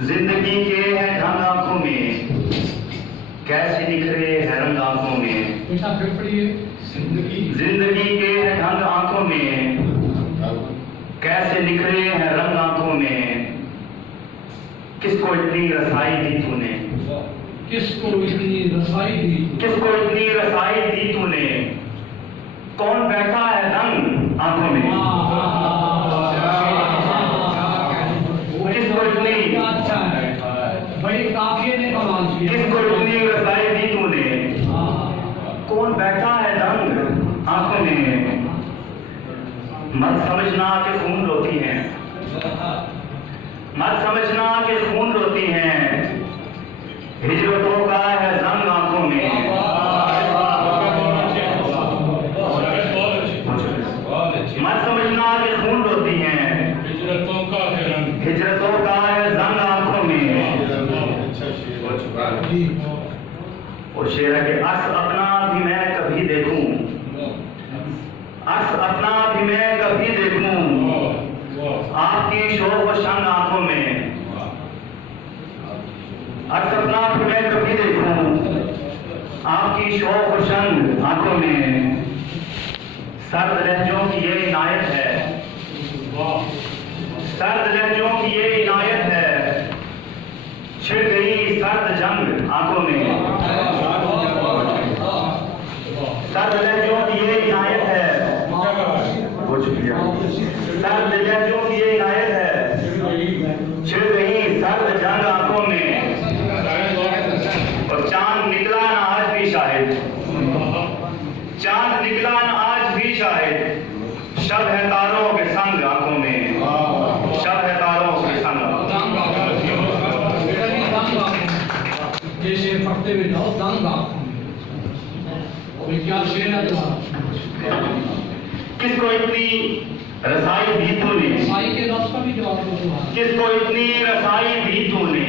जिंदगी के है ढंग आंखों में, कैसे निखरे है रंग आंखों में। बेटा फिर पढ़िए। जिंदगी के है ढंग आंखों में, कैसे निखरे हैं रंग आंखों में। किसको इतनी रसाई दी तूने, किसको इतनी रसाई दी, किसको इतनी रसाई दी तूने। कौन बैठा है दंग आंखों में, किसको इतनी, अच्छा है भाई, काफिये ने कमाल किया। किसको इतनी रसाई दी तूने। कौन बैठा है दंग आंखों में। मत समझना कि खून रोती हैं, मत समझना कि खून रोती हैं। हिजरतों का है जंग आंखों में। मत समझना कि खून रोती हैं, हिजरतों का है रंग, हिजरतों का है जंग आंखों में। और शेर है कि अक्स अपना भी मैं कभी देखूं, अक्स अपना भी मैं कभी देखूं। आपकी शोक व शंग आंखों में, अक्स अपना भी मैं कभी देखूं। आपकी शोक व शंग आंखों में। सर्द लहजों की ये इनायत है, सर्द लहजों की ये इनायत है। छिड़ गई सर्द जंग आंखों में। सर्द लहजों की ये इनायत है, बहुत शुक्रिया। सर्द लहजों की ये इनायत है, छिड़ गई सर्द जंग आंखों में। और चांद निकला ना आज भी शाहिद, चांद निकला ना आज भी शाहिद। शब है तारों के संग आंखों में, शब है तारों के संग। ये शेर पढ़ते हुए जाओ, दंग आंखों में। क्या शेर है तुम्हारा। किसको इतनी रसाई दी तूने, रसाई के लफ्ज़ का भी जवाब दो तुम्हारा। किसको इतनी रसाई दी तूने।